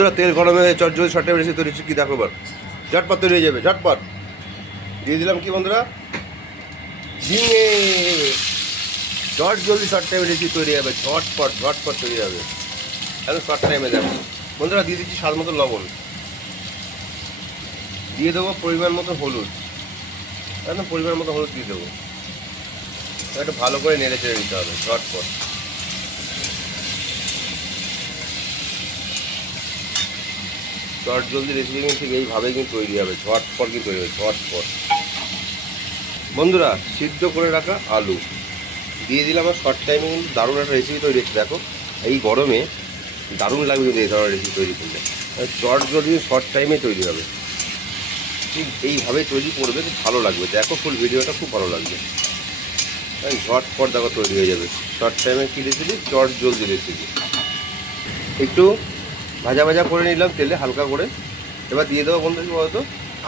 তেল গরম হয়ে চট জলদি শর্ট টাইমে রেসিপি তৈরি কি দেখো এবার ঝটপট তৈরি হয়ে যাবে। ঝটপট দিয়ে দিলাম কি বন্ধুরা, ঝিঙে। চট জলদি শর্ট টাইমে রেসিপি তৈরি হবে, ঝটপট ঝটপট তৈরি হবে একদম শর্ট টাইমে। দেখো বন্ধুরা, দিয়ে দিচ্ছি স্বাদ মতো লবণ, দিয়ে দেবো পরিমাণ মতো হলুদ, একদম পরিমাণ মতো হলুদ দিয়ে দেবো। একটু ভালো করে নেড়ে চেড়ে দিতে হবে ঝটপট। চট জলদি রেসিপি কিন্তু ঠিক এইভাবেই কিন্তু তৈরি হবে, ঝটপট কিন্তু তৈরি হবে ঝটপট। বন্ধুরা, সিদ্ধ করে রাখা আলু দিয়ে দিলাম। আমার শর্ট টাইমে কিন্তু দারুণ একটা রেসিপি তৈরি হচ্ছে। দেখো এই গরমে দারুণ লাগবে কিন্তু এই ধরনের রেসিপি তৈরি করলে। চট জলদি শর্ট টাইমে তৈরি হবে, ঠিক এইভাবেই তৈরি করবে, খুব ভালো লাগবে। দেখো ফুল ভিডিওটা খুব ভালো লাগবে। ঝটপট দেখো তৈরি হয়ে যাবে শর্ট টাইমে। কী রেসিপি? চট জলদি রেসিপি। একটু ভাজা ভাজা করে নিলাম তেলে হালকা করে। এবার দিয়ে দেবো বন্ধু কি বলতো,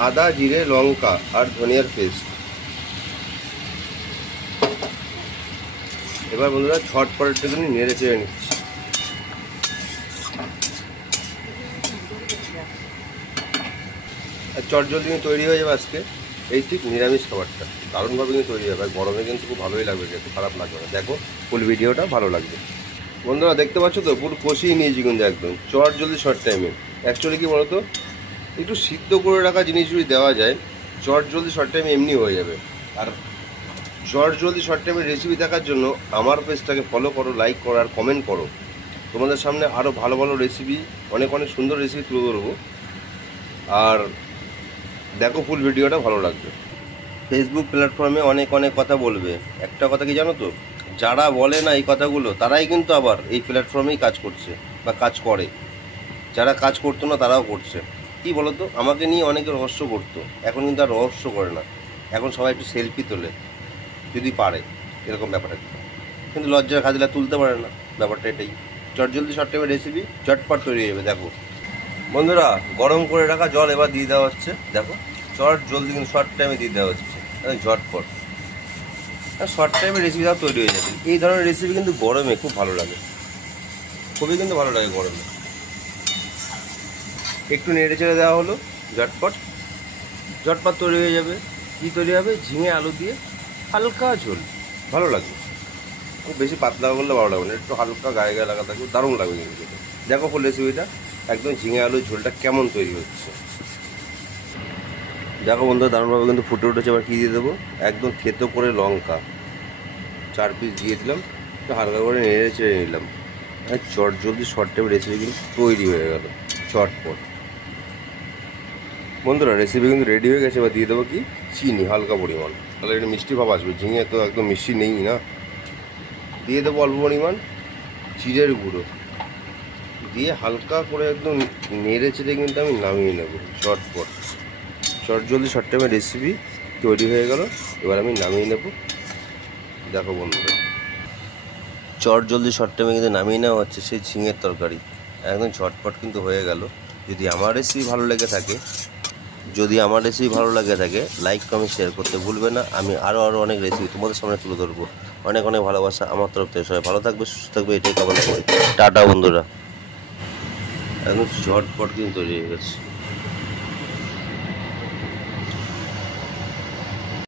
আদা জিরে লঙ্কা আর ধনিয়ার পেস্ট। এবার বন্ধুরা ঝটপট একটুখানি নেড়ে চেড়ে নিচ্ছি। আর চট জলদি কিন্তু তৈরি হয়ে যাবে আজকে এই ঠিক নিরামিষ খাবারটা, দারুণভাবে কিন্তু তৈরি হবে। আর গরমে কিন্তু খুব ভালোই লাগবে, কিন্তু খারাপ লাগবে না। দেখো ফুল ভিডিওটা ভালো লাগবে। বন্ধুরা দেখতে পাচ্ছ তো, পুরো কষিয়ে নিয়েছি কিন্তু একদম চট জলদি শর্ট টাইমে। অ্যাকচুয়ালি কি বলতো, একটু সিদ্ধ করে রাখা জিনিস যদি দেওয়া যায়, চট জলদি শর্ট টাইমে এমনি হয়ে যাবে। আর চট জলদি শর্ট টাইমের রেসিপি দেখার জন্য আমার পেজটাকে ফলো করো, লাইক করো আর কমেন্ট করো। তোমাদের সামনে আরও ভালো ভালো রেসিপি, অনেক অনেক সুন্দর রেসিপি তুলে ধরবো। আর দেখো ফুল ভিডিওটা ভালো লাগবে। ফেসবুক প্ল্যাটফর্মে অনেক অনেক কথা বলবে, একটা কথা কি জানো তো, যারা বলে না এই কথাগুলো তারাই কিন্তু আবার এই প্ল্যাটফর্মেই কাজ করছে বা কাজ করে। যারা কাজ করতো না তারাও করছে। কি বলো তো, আমাকে নিয়ে অনেকে রহস্য করতো, এখন কিন্তু আর রহস্য করে না। এখন সবাই একটু সেলফি তোলে যদি পারে, এরকম ব্যাপারটা। কিন্তু লজ্জার খাদিলা তুলতে পারে না, ব্যাপারটা এটাই। চট জলদি শর্ট টাইমের রেসিপি চটপট তৈরি হয়ে যাবে। দেখো বন্ধুরা, গরম করে রাখা জল এবার দিয়ে দেওয়া হচ্ছে। দেখো চট জলদি কিন্তু শর্ট টাইমে দিয়ে দেওয়া হচ্ছে ঝটপট। আর শর্ট টাইমের রেসিপিটাও তৈরি হয়ে যাবে। এই ধরনের রেসিপি কিন্তু গরমে খুব ভালো লাগে, খুবই কিন্তু ভালো লাগে গরমে। একটু নেড়ে চেড়ে দেওয়া হলো, ঝটপট ঝটপট তৈরি হয়ে যাবে। কী তৈরি হবে? ঝিঙে আলু দিয়ে হালকা ঝোল, ভালো লাগবে। খুব বেশি পাতলা করলে ভালো লাগবে না, একটু হালকা গায়ে গায়ে লাগা থাকবে, দারুণ লাগবে কিন্তু। দেখো ফুল রেসিপিটা একদম ঝিঙে আলুর ঝোলটা কেমন তৈরি হচ্ছে। দেখো বন্ধুরা, দারুণভাবে কিন্তু ফুটে উঠেছে। এবার কী দিয়ে দেবো, একদম থেতো করে লঙ্কা 4 পিস দিয়ে দিলাম, একটু হালকা করে নেড়ে চেড়ে নিলাম। চট জলদি শর্ট টাইমের রেসিপি কিন্তু তৈরি হয়ে গেল চটপট। বন্ধুরা রেসিপি কিন্তু রেডি হয়ে গেছে। এবার দিয়ে দেবো কি, চিনি হালকা পরিমাণ, তাহলে একটু মিষ্টি ভাব আসবে। ঝিঙে তো একদম মিষ্টি নেই না। দিয়ে দেবো অল্প পরিমাণ জিরের গুঁড়ো, দিয়ে হালকা করে একদম নেড়ে চেড়ে কিন্তু আমি নামিয়ে নেবো চটপট। চট জলদি শর্ট টাইমের রেসিপি তৈরি হয়ে গেল, এবার আমি নামিয়ে নেব। দেখো বন্ধুরা, চট জলদি শর্ট টাইমে কিন্তু নামিয়ে নেওয়া হচ্ছে সেই ঝিঙের তরকারি, একদম ঝটপট কিন্তু হয়ে গেল। যদি আমার রেসিপি ভালো লেগে থাকে, লাইক কমেন্ট শেয়ার করতে ভুলবে না। আমি আরও অনেক রেসিপি তোমাদের সামনে তুলে ধরবো। অনেক অনেক ভালোবাসা আমার তরফ থেকে। সবাই ভালো থাকবে, সুস্থ থাকবে, এটাই কামনা করি। টাটা বন্ধুরা, একদম ঝটপট কিন্তু তৈরি হয়ে গেছে।